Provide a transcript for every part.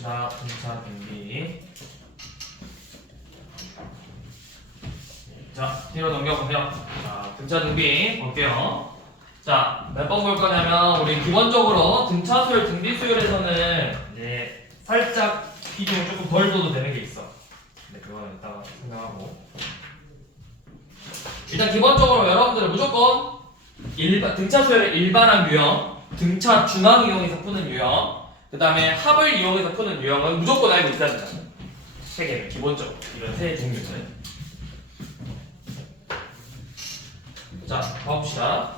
봅시다. 등차 등비. 자, 뒤로 넘겨보세요. 자, 등차 등비 볼게요. 자, 몇 번 볼 거냐면 우리 기본적으로 등차 수열, 등비 수열에서는 이제 살짝 비중을 조금 덜 둬도 되는 게 있어. 근데 그거는 이따가 생각하고. 일단 기본적으로 여러분들은 무조건 등차 수열의 일반항 유형, 등차 중항 이용해서 푸는 유형, 그 다음에 합을 이용해서 푸는 유형은 무조건 알고 있어야 된다. 세 개는 기본적으로 이런 세 종류는. 자, 봐봅시다.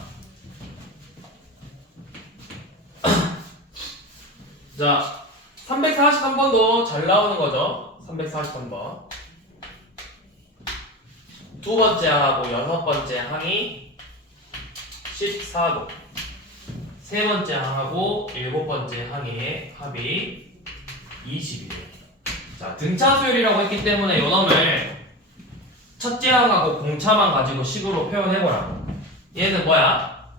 자, 343번도 잘 나오는 거죠. 343번. 두 번째 항하고 여섯 번째 항이 14도. 세 번째 항하고 일곱 번째 항의 합이 21이에요. 자, 등차 수열이라고 했기 때문에 요놈을 첫째 항하고 공차만 가지고 식으로 표현해보라고. 얘는 뭐야?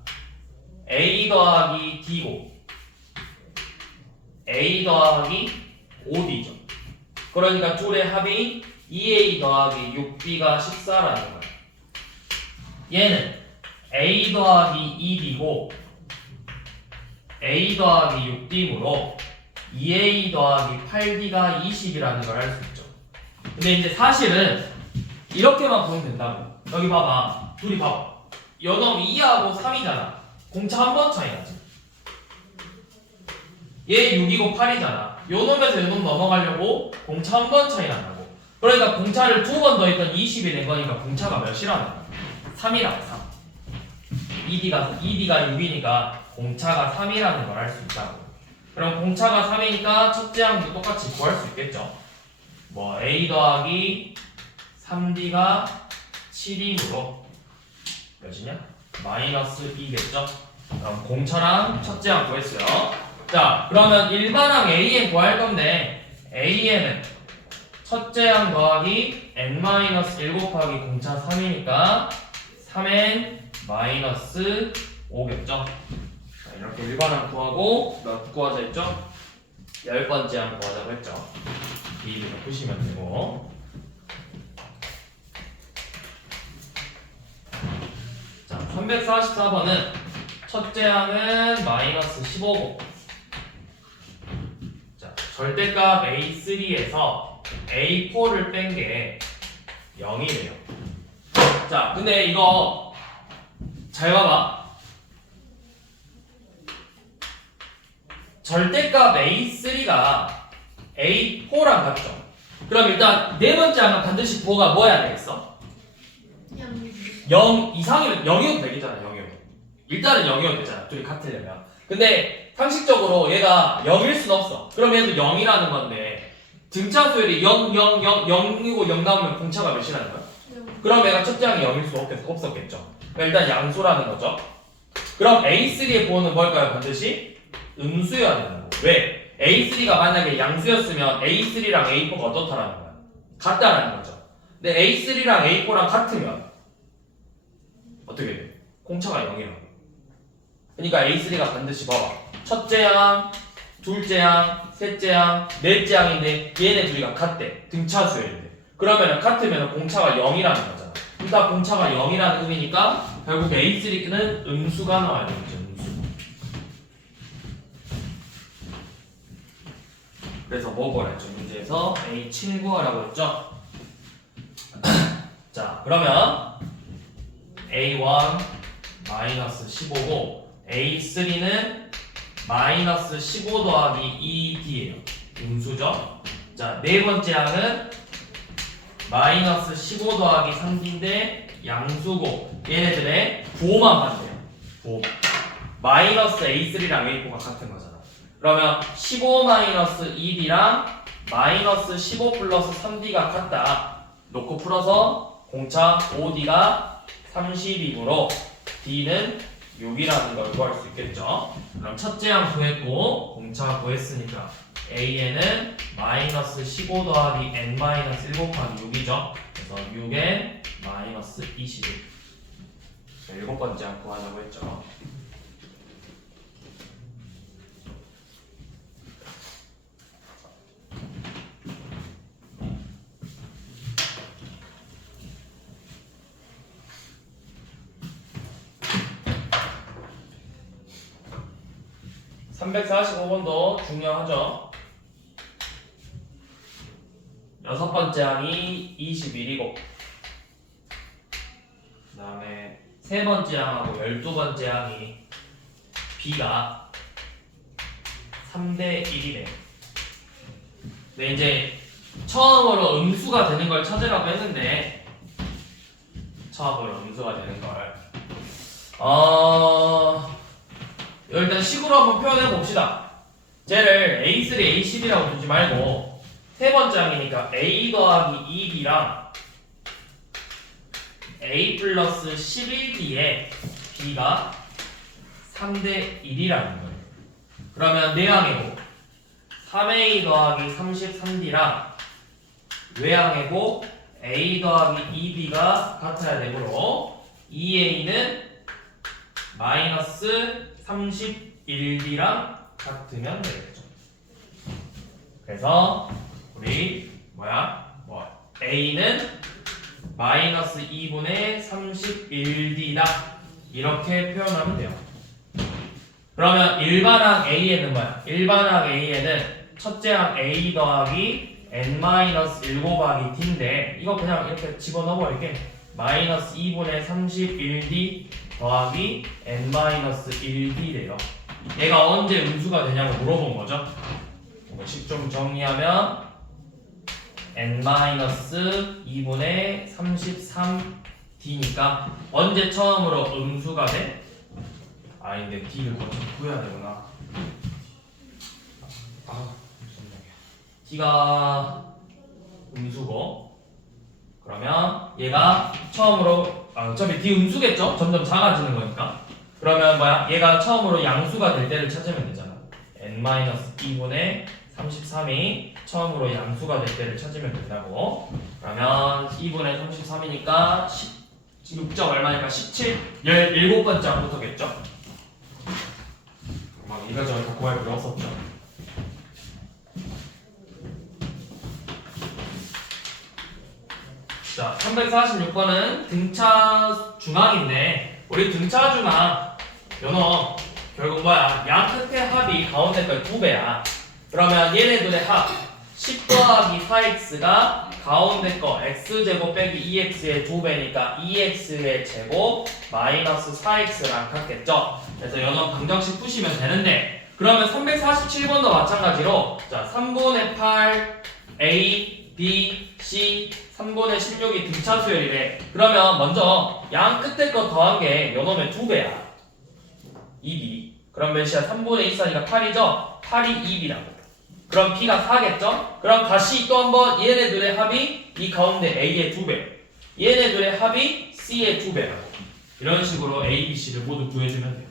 A 더하기 D고 A 더하기 5D죠. 그러니까 둘의 합이 2A 더하기 6B가 14라는 거야. 얘는 A 더하기 2D고 A 더하기 6D므로 2A 더하기 8D가 20이라는 걸 알 수 있죠. 근데 이제 사실은 이렇게만 보면 된다고. 여기 봐봐. 둘이 봐봐. 요놈 2하고 3이잖아. 공차 한 번 차이 나지. 얘 6이고 8이잖아. 요놈에서 요놈 넘어가려고 공차 한 번 차이 난다고. 그러니까 공차를 두 번 더했던 20이 된 거니까 공차가 몇이라는 거야? 3이라고 3. 2D가 6이니까 공차가 3이라는 걸 알 수 있다고. 그럼 공차가 3이니까 첫째 항도 똑같이 구할 수 있겠죠. 뭐 A 더하기 3D가 7이므로 몇이냐? 마이너스 2겠죠? 그럼 공차랑 첫째 항 구했어요. 자, 그러면 일반항 AN 구할 건데 AN은 첫째 항 더하기 n-1 곱하기 공차 3이니까 3n 마이너스 5겠죠? 자, 이렇게 일반항 구하고 몇 구하자 했죠? 10번째 항 구하자고 했죠? 이를 푸시면 되고. 자, 344번은 첫째 항은 마이너스 15고 자, 절대값 A3에서 A4를 뺀 게 0이래요. 자, 근데 이거 잘 봐봐. 절대값 A3가 A4랑 같죠? 그럼 일단 네 번째 항은 반드시 부호가 뭐 해야 되겠어? 0 이상이면 0이어도 되겠잖아. 0이어도. 일단은 0이어도 되잖아. 둘이 같으려면. 근데 상식적으로 얘가 0일 순 없어. 그럼 얘도 0이라는 건데 등차 수열이 0, 0, 0, 0이고 0 나오면 공차가 몇이라는 거야? 그럼 얘가 첫째 항이 0일 수 없었겠죠. 그러니까 일단 양수라는 거죠. 그럼 A3의 부호는 뭘까요? 반드시 음수여야 되는 거고. 왜? A3가 만약에 양수였으면 A3랑 A4가 어떻다라는 거야? 같다라는 거죠. 근데 A3랑 A4랑 같으면 어떻게 돼? 공차가 0이라고. 그러니까 A3가 반드시 봐봐. 첫째 항, 둘째 항, 셋째 항, 넷째 항인데 얘네 둘이가 같대. 등차 수열인데. 그러면 같으면 공차가 0이라는 거잖아. 그러니까 공차가 0이라는 의미니까 결국 A3는 음수가 나와야 되겠죠. 음수. 그래서 뭐 구하랬죠? 문제에서 A7 구하라고 했죠? 자, 그러면 A1 마이너스 15고 A3는 마이너스 15 더하기 2D예요. 음수죠? 자, 네 번째 항은 마이너스 15 더하기 3D인데 양수고 얘네들의 부호만 받대요. 부호. 마이너스 A3랑 A4가 같은 거잖아. 그러면 15 마이너스 2D랑 마이너스 15 플러스 3D가 같다. 놓고 풀어서 공차 5D가 30이므로 D는 6이라는 걸 구할 수 있겠죠. 그럼 첫째 항 구했고 공차 구했으니까 AN은 마이너스 15 더하기 n 마이너스 1 곱하기 6이죠. 그래서 6n 마이너스 21. 일곱 번째 항 구하자고 했죠. 345번도 중요하죠. 여섯 번째 항이 21이고 그 다음에 세 번째 항하고 12번째 항이 B가 3대 1이래. 근데 이제 처음으로 음수가 되는 걸 찾으라고 했는데 처음으로 음수가 되는 걸 일단 식으로 한번 표현해 봅시다. 쟤를 A3, A10이라고 두지 말고 세 번째 항이니까 A 더하기 2B랑 A 플러스 11B에 B가 3대 1이라는 거예요. 그러면 내항이고 3A 더하기 33D랑 외항이고 A 더하기 2B가 같아야 되므로 2A는 마이너스 31B랑 같으면 되겠죠. 그래서 우리 A는 마이너스 2분의 31D다 이렇게 표현하면 돼요. 그러면 일반항 A에는 일반항 A에는 첫째 항 A 더하기 N-1 곱하기 D인데 이거 그냥 이렇게 집어넣어 버릴게. 마이너스 2분의 31D 더하기 N-1D래요. 얘가 언제 음수가 되냐고 물어본 거죠. 식 좀 정리하면 N-2분의 33D니까 언제 처음으로 음수가 돼? 근데 D를 거쳐 구해야 되구나. D가 음수고 그러면 얘가 처음으로 어차피 D 음수겠죠? 점점 작아지는 거니까. 그러면 얘가 처음으로 양수가 될 때를 찾으면 되잖아. N-2분의 33이 처음으로 양수가 될 때를 찾으면 된다고. 그러면 2분의 33이니까 6점 얼마니까 17, 17번째 항부터겠죠? 막 이거저거 다 구할 필요 없었죠. 자, 346번은 등차 중항인데 우리 등차 중항 연어 결국 양 끝의 합이 가운데 거 2배야. 그러면 얘네들의 합 10 더하기 4x가 가운데 거 x제곱 빼기 2x의 2배니까 2x의 제곱 마이너스 4x랑 같겠죠. 그래서 연어 방정식 푸시면 되는데 그러면 347번도 마찬가지로 자 3분의 8 A, B, C 3분의 16이 등차 수열이래. 그러면 먼저 양 끝에 거 더한 게 요놈의 2배야 2B. 그럼 몇이야? 3분의 2 사니까 8이죠? 8이 2B라고. 그럼 B가 4겠죠? 그럼 다시 또 한번 얘네들의 합이 이 가운데 A의 2배 얘네들의 합이 C의 2배라고. 이런 식으로 A, B, C를 모두 구해주면 돼요.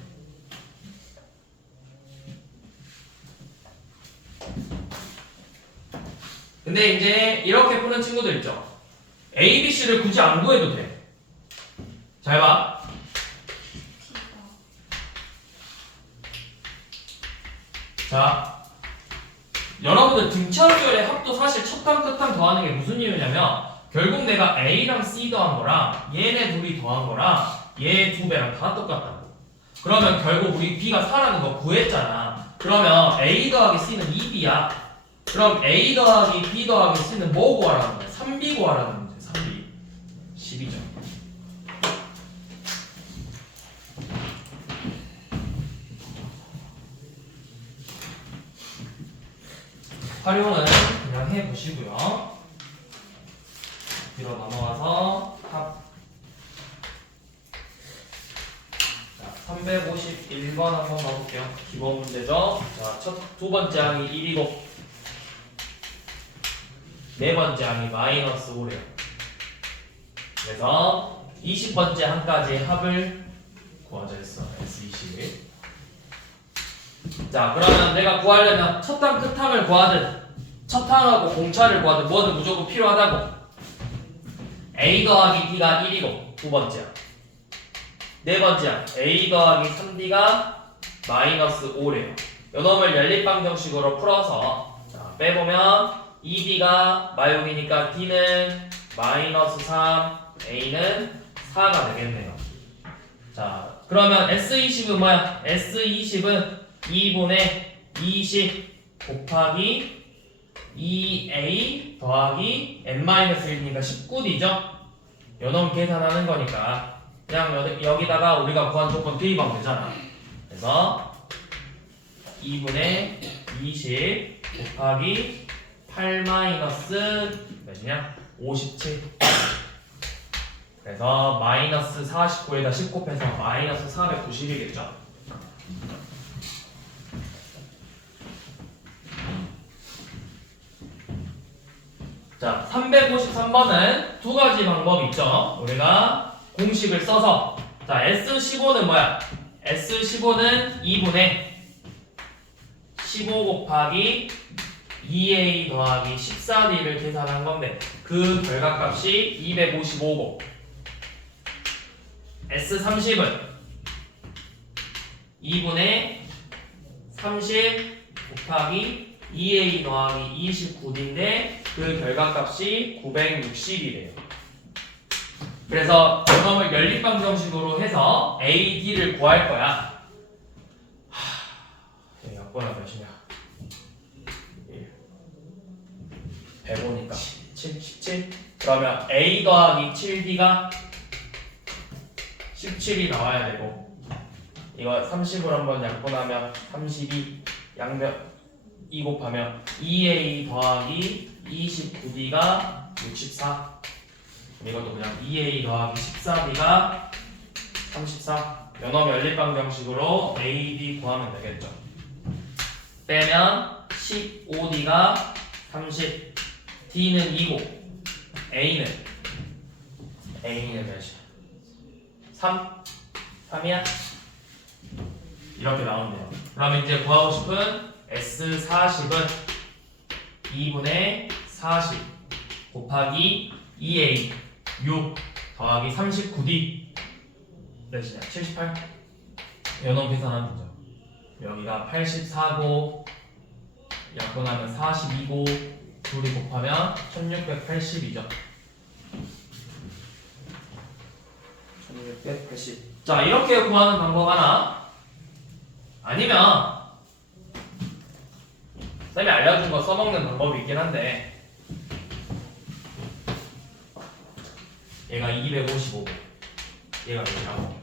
근데 이제 이렇게 푸는 친구들 있죠? A, B, C를 굳이 안 구해도 돼. 잘 봐. 자, 여러분들 등차수열의 합도 사실 첫항 끝항 더하는 게 무슨 이유냐면 결국 내가 A랑 C 더한 거랑 얘네 둘이 더한 거랑 얘 2배랑 다 똑같다고. 그러면 결국 우리 B가 4라는 거 구했잖아. 그러면 A 더하기 C는 2B야. 그럼 A 더하기 B 더하기 C는 뭐 구하라는 거야? 3B 구하라는 문제. 3B 12점. 활용은 그냥 해보시고요. 뒤로 넘어가서 합. 자, 351번 한번 가볼게요. 기본 문제죠. 자, 두 번째 항이 1이고 네 번째 항이 마이너스 5래요. 그래서 20번째 항까지 합을 구하자 했어. S21. 자, 그러면 내가 구하려면 첫항 끝항을 구하든 첫항하고 공차를 구하든 뭐든 무조건 필요하다고. A 더하기 B가 1이고 두 번째야. 네 번째야. A 더하기 3D가 마이너스 5래요. 요놈을 연립방정식으로 풀어서 자, 빼보면 2B가 마육이니까 D는 마이너스 3, A는 4가 되겠네요. 자, 그러면 S20은 뭐야? S20은 2분의 20 곱하기 2a 더하기 n-1이니까 19d죠? 요놈 계산하는 거니까 그냥 여기다가 우리가 구한 조건 대입하면 되잖아. 그래서 2분의 20 곱하기 8 마이너스 몇이냐? 57. 그래서 마이너스 49에다 10 곱해서 마이너스 490이겠죠. 자, 353번은 두 가지 방법이 있죠. 우리가 공식을 써서 자, S15는 뭐야? S15는 2분의 15 곱하기 2a 더하기 14d를 계산한 건데 그 결과값이 255고 S30은 2분의 30 곱하기 2a 더하기 29d인데 그 결과값이 960이래요. 그래서 이놈을 연립방정식으로 해서 a, d를 구할 거야. 약분하 몇이냐? 105니까 17. 그러면 a 더하기 7d가 17이 나와야 되고 이거 30을 한번 약분하면 32 양변 2 곱하면 2a 더하기 29d가 64. 이것도 그냥 2a 더하기 14d가 34. 연업 연립방정식으로 a, d 구하면 되겠죠. 빼면 15d가 30, d는 2고 a는 몇이야? 3? 3이야? 이렇게 나온대요. 그러면 이제 구하고 싶은 S40은 2분의 40 곱하기 2a 6 더하기 39d 몇이냐? 78? 연원 계산하면 되죠. 여기가 84고 약분하면 42고 둘이 곱하면 1680이죠. 1680. 자, 이렇게 구하는 방법 하나. 아니면 쌤이 알려준 거 써먹는 방법이 있긴 한데 얘가 255고 얘가 몇이라고?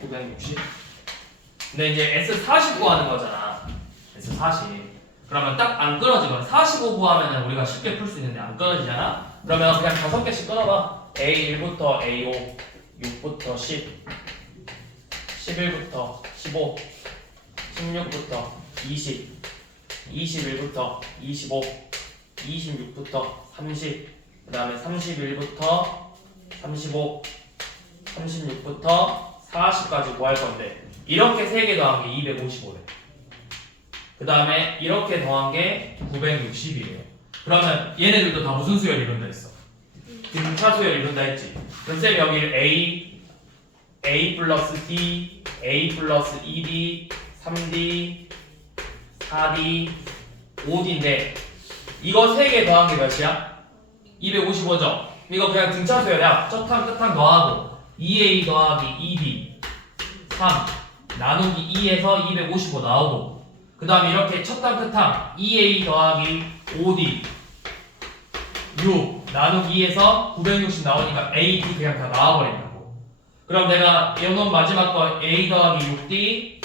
960. 근데 이제 S40 구하는 거잖아. S40. 그러면 딱 안 끊어지거든. 45 구하면 우리가 쉽게 풀 수 있는데 안 끊어지잖아. 그러면 그냥 5개씩 끊어봐. A1부터 A5, 6부터 10, 11부터 15, 16부터 20, 21부터 25, 26부터 30, 그 다음에 31부터 35, 36부터 40까지 구할 건데 이렇게 3개 더한 게 255래. 그 다음에 이렇게 더한 게 960이래요. 그러면 얘네들도 다 무슨 수열 이룬다 했어? 등차 수열 이룬다 했지. 그럼 쌤 여기를 A 플러스 D, A 플러스 2D, 3D, 4D, 5D인데 이거 3개 더한 게 몇이야? 255죠? 이거 그냥 등차 수열이야. 첫항 끝항 더하고 2A 더하기 2D 3 나누기 2에서 255 나오고 그 다음에 이렇게 첫항 끝항 2A 더하기 5D 6 나누기 2에서 960 나오니까 A, D 그냥 다 나와버린다고. 그럼 내가 이놈 마지막 거 A 더하기 6D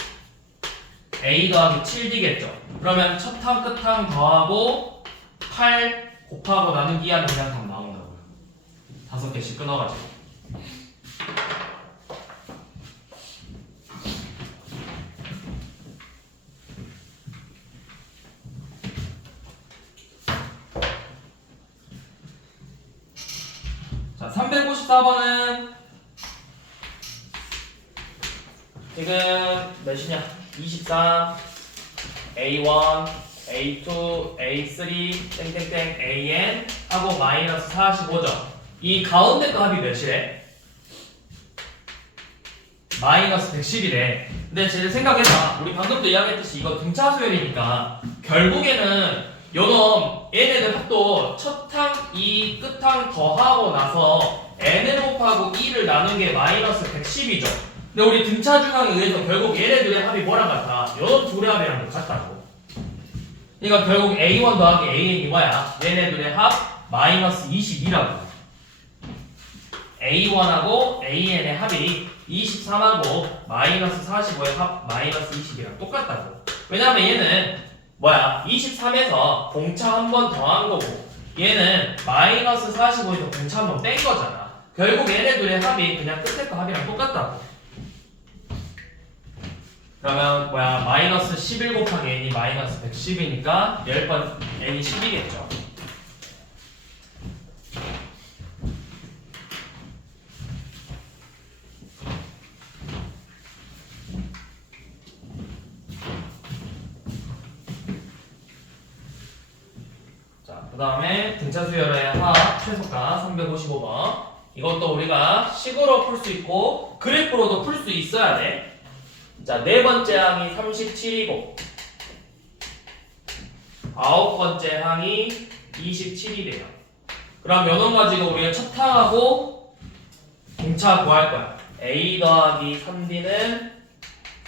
A 더하기 7D겠죠. 그러면 첫항 끝항 더하고 8 곱하고 나누기 하면 그냥 답 나온다고요. 5개씩 끊어가지고. 자, 354번은 지금 몇이냐? 23, A1, A2, A3, 땡땡땡, AN 하고 마이너스 45죠. 이 가운데 거 합이 몇이래? 마이너스 110이래. 근데 제 생각해봐. 우리 방금도 이야기했듯이 이거 등차 수열이니까 결국에는 요놈 얘네들 합도 첫항 2 끝항 더하고 나서 n을 곱하고 2를 나눈 게 마이너스 110이죠. 근데 우리 등차 중앙에 의해서 결국 얘네들의 합이 뭐랑 같아? 요 둘의 합이랑 같다고. 그러니까 결국 A1 더하기 AN이 뭐야? 얘네들의 합 마이너스 22라고. A1하고 AN의 합이 23하고 마이너스 45의 합 마이너스 20이랑 똑같다고. 왜냐면 얘는 뭐야? 23에서 공차 한 번 더한 거고 얘는 마이너스 45에서 공차 한 번 뺀 거잖아. 결국 얘네들의 합이 그냥 끝에 거 합이랑 똑같다고. 그러면 뭐야? 마이너스 11 곱하기 n이 마이너스 110이니까 10번 n이 10이겠죠. 자, 그 다음에 등차 수열의 합 최소가 355번. 이것도 우리가 식으로 풀 수 있고 그래프로도 풀 수 있어야 돼. 자, 네 번째 항이 37이고 아홉 번째 항이 27이래요. 그럼 요놈 가지고 우리가 첫 항하고 공차 구할 거야. A 더하기 3D는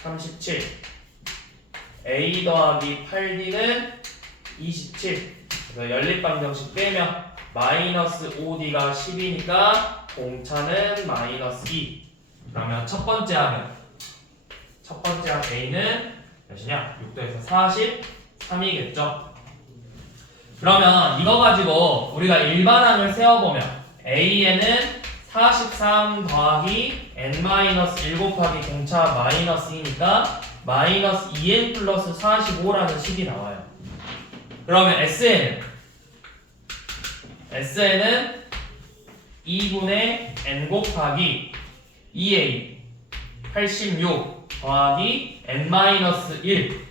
37 A 더하기 8D는 27 그래서 연립방정식 빼면 마이너스 5D가 10이니까 공차는 마이너스 2 그러면 첫 번째 항은 첫 번째 항 A는 몇이냐? 6도에서 43이겠죠? 그러면 이거 가지고 우리가 일반항을 세워보면 A에는 43 더하기 n-1 곱하기 공차 마이너스 2니까 마이너스 2n 플러스 45라는 식이 나와요. 그러면 S에는 2분의 n 곱하기 2a 86 더하기 n-1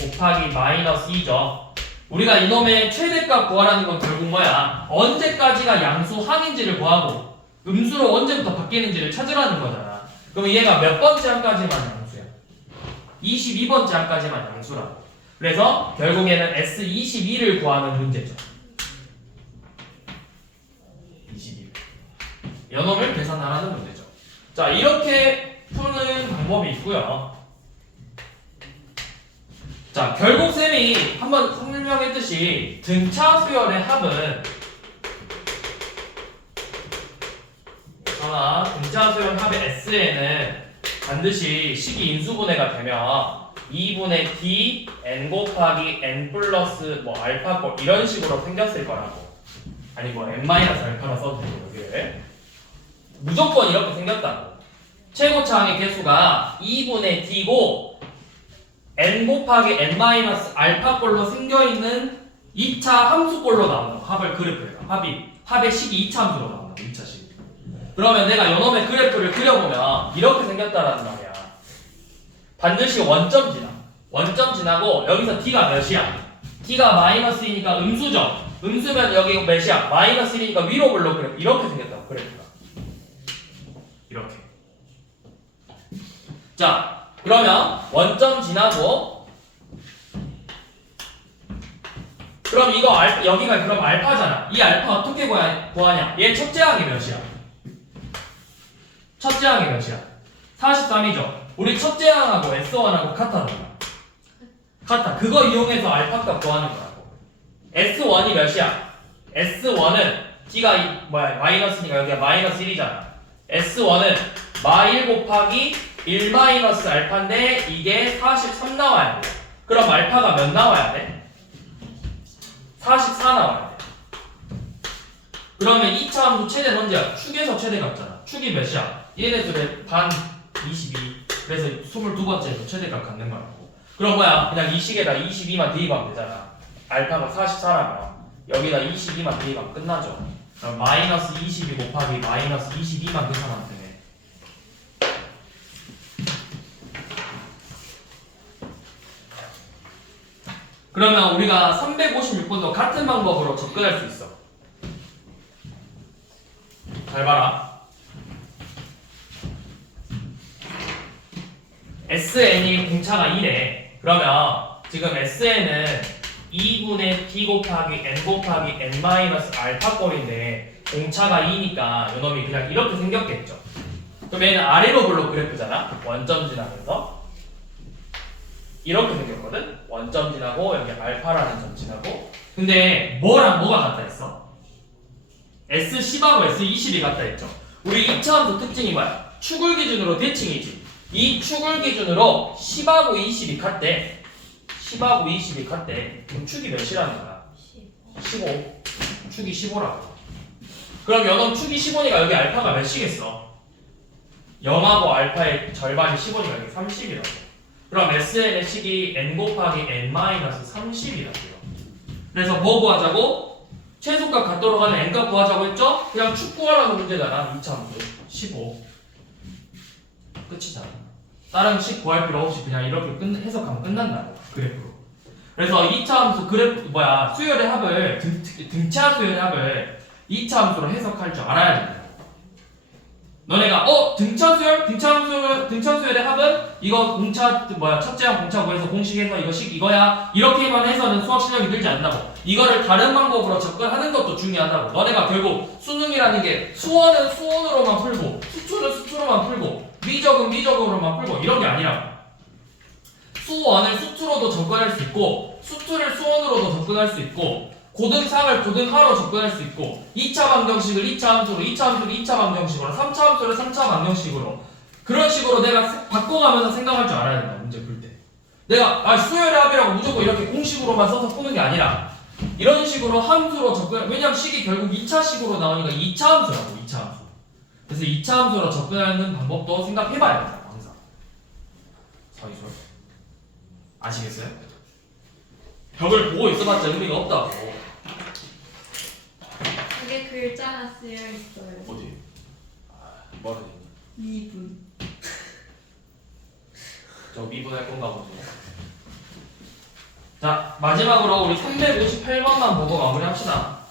곱하기 마이너스 2죠. 우리가 이놈의 최대값 구하라는 건 결국 뭐야? 언제까지가 양수 항인지를 구하고 음수로 언제부터 바뀌는지를 찾으라는 거잖아. 그럼 얘가 몇 번째 항까지만 양수야? 22번째 항까지만 양수라고. 그래서 결국에는 S22를 구하는 문제죠. 22. 연놈을 계산하라는 문제죠. 자, 이렇게 푸는 방법이 있고요. 자, 결국 쌤이 한번 설명했듯이 등차 수열의 합은 등차 수열 합의 S에는 반드시 식이 인수분해가 되면 2분의 D n 곱하기 n 플러스 뭐 알파 꼴 이런 식으로 생겼을 거라고. 아니 뭐 n 마이너스 알파라 써도 되고 여기를 무조건 이렇게 생겼다고. 최고차항의 개수가 2분의 D고 n 곱하기 n 마이너스 알파 꼴로 생겨있는 2차 함수꼴로 나온다고. 합을 그래프에서 합의 식이 2차 함수로 나온다고. 2차 식. 그러면 내가 요놈의 그래프를 그려보면 이렇게 생겼다라는 말이야. 반드시 원점 지나고 여기서 D가 몇이야? D가 마이너스 2니까 음수죠. 음수면 여기 몇이야? 마이너스 1이니까 위로 볼록 그래. 이렇게 생겼다고 그래프가. 이렇게. 자, 그러면 원점 지나고 그럼 이거 여기가 그럼 알파잖아. 이 알파 어떻게 구하냐? 얘 첫째 항이 몇이야? 첫째 항이 몇이야? 43이죠. 우리 첫째 항하고 S1하고 같아요. 같아. 그거 이용해서 알파 값 구하는 거라고. S1이 몇이야? S1은 D가 마이너스니까 여기가 마이너스 1이잖아. S1은 마1 곱하기 1 마이너스 알파인데 이게 43 나와야 돼. 그럼 알파가 몇 나와야 돼? 44 나와야 돼. 그러면 2차 함수 최대는 언제야? 축에서 최대가 없잖아. 축이 몇이야? 얘네들의 반 22. 그래서 22번째에서 최대값 갖는 거라고. 그럼 뭐야? 그냥 이 식에다 22만 대입하면 되잖아. 알파가 44라면 여기다 22만 대입하면 끝나죠. 그럼 마이너스 22 곱하기 마이너스 22만 계산하면 되네. 그러면 우리가 356번도 같은 방법으로 접근할 수 있어. 잘 봐라. SN이 공차가 1에 그러면 지금 SN은 2분의 D 곱하기 N 곱하기 N 마이너스 알파 꼴인데 공차가 2니까 요놈이 그냥 이렇게 생겼겠죠. 그럼 얘는 아래로 블록 그래프잖아. 원점 지나면서 이렇게 생겼거든. 원점 지나고 여기 알파라는 점 지나고. 근데 뭐랑 뭐가 같다 했어? S10하고 S20이 같다 했죠. 우리 2차함수 특징이 뭐야? 축을 기준으로 대칭이지. 이 축을 기준으로 10하고 20이 같대. 10하고 20이 같대. 그럼 축이 몇이라는 거야? 15. 축이 15라고. 그럼 연놈 축이 15니까 여기 알파가 몇이겠어? 0하고 알파의 절반이 15니까 여기 30이라고. 그럼 SN의 식이 n 곱하기 n-30이라고요. 그래서 뭐 구하자고? 최소값 같도록 하는 n값 구하자고 했죠? 그냥 축 구하라는 문제잖아. 2차 함수 15. 끝이잖아. 다른 식 구할 필요 없이 그냥 이렇게 해석하면 끝난다고. 그래프로. 그래서 2차 함수 그래프 수열의 합을 등차 수열의 합을 2차 함수로 해석할 줄 알아야 된다. 너네가 등차 수열의 합은 이거 첫째항 공차 구해서 공식에서 이거 식 이거야 이렇게만 해서는 수학 실력이 늘지 않는다고. 이거를 다른 방법으로 접근하는 것도 중요하다고. 너네가 결국 수능이라는 게 수원은 수원으로만 풀고 수초는 수초로만 풀고 미적은 미적으로만 풀고 이런 게 아니라고. 수원을 수투로도 접근할 수 있고 수투를 수원으로도 접근할 수 있고 고등상을 고등하로 접근할 수 있고 2차 방정식을 2차 함수로 2차 함수를 2차 방정식으로 3차 함수를 3차 방정식으로 그런 식으로 내가 바꿔가면서 생각할 줄 알아야 된다. 문제 풀 때 내가 수열의 합이라고 무조건 이렇게 공식으로만 써서 푸는 게 아니라 이런 식으로 함수로 접근. 왜냐면 식이 결국 2차식으로 나오니까 2차 함수라고. 2차 함수. 그래서 2차 함수로 접근하는 방법도 생각해봐야 된다. 항상 서희솔 아시겠어요? 벽을 보고 있어봤자 의미가 없다고. 그게 글자가 쓰여 있어요. 어디? 뭐라 돼 있니? 미분. 저 미분할 건가 보죠. 자, 마지막으로 우리 358번만 보고 마무리합시다.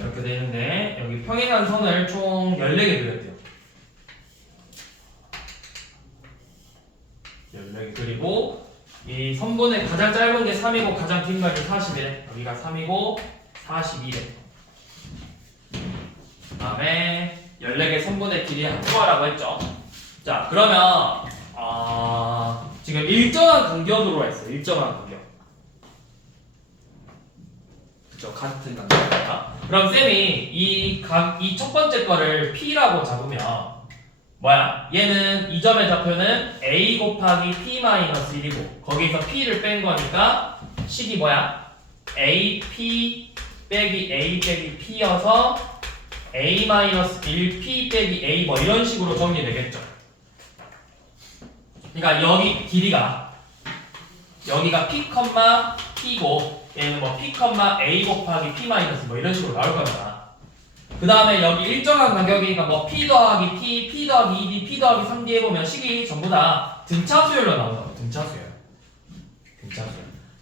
이렇게 되는데 여기 평행한 선을 총 14개 그렸대요. 14개 그리고 이 선분의 가장 짧은 게 3이고 가장 긴 게 40이래. 여기가 3이고 42래. 그 다음에 14개 선분의 길이 합구하라고 했죠. 자, 그러면 지금 일정한 간격으로 했어요. 일정한 간격. 그쵸, 같은 간격이니까. 그럼 쌤이 이 첫 번째 거를 P라고 잡으면 뭐야? 얘는 이 점의 좌표는 A 곱하기 P-1이고 거기서 P를 뺀 거니까 식이 뭐야? AP 빼기 A 빼기 P여서 A-1P 빼기 A 뭐 이런 식으로 정리되겠죠. 그러니까 여기 길이가 여기가 P, P고 얘는 뭐 P, A 곱하기 P- 뭐 이런 식으로 나올 거잖아. 그 다음에 여기 일정한 간격이니까 뭐 P 더하기 P, P 더하기 2D, P 더하기 3D 해보면 식이 전부 다 등차수열로 나온다고. 등차수열.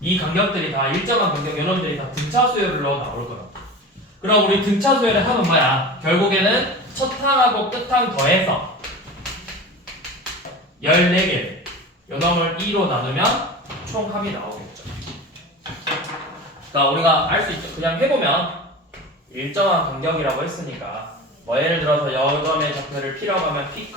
이 간격들이 다 일정한 간격 여러분들이 다 등차수열로 나올 거라고. 그럼 우리 등차수열의 합은 뭐야? 결국에는 첫 항하고 끝 항 더해서 14개 요놈을 2로 나누면 총 합이 나오겠죠. 그러니까 우리가 알 수 있죠. 그냥 해보면 일정한 간격이라고 했으니까 뭐 예를 들어서 여점의 좌표를 P라고 하면 P,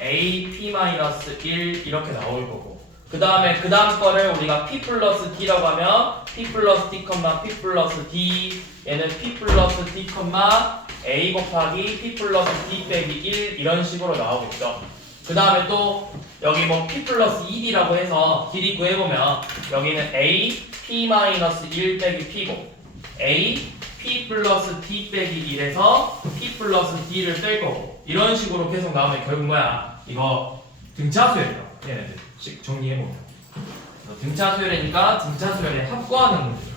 A, P-1 이렇게 나올 거고 그 다음에 그 다음 거를 우리가 P 플러스 D라고 하면 P 플러스 D, P 플러스 D 얘는 P 플러스 D, A 곱하기 P 플러스 D 빼기 1 이런 식으로 나오겠죠. 그 다음에 또 여기 뭐 P 플러스 2D라고 해서 길이 구해보면 여기는 A, P-1 빼기 P고 A, P 플러스 D 빼기 1에서 P 플러스 D를 뺄 거고 이런 식으로 계속 나오면 결국 뭐야? 이거 등차수열이다. 얘네들 정리해보면 등차수열이니까 등차수열에 합구하는 문제.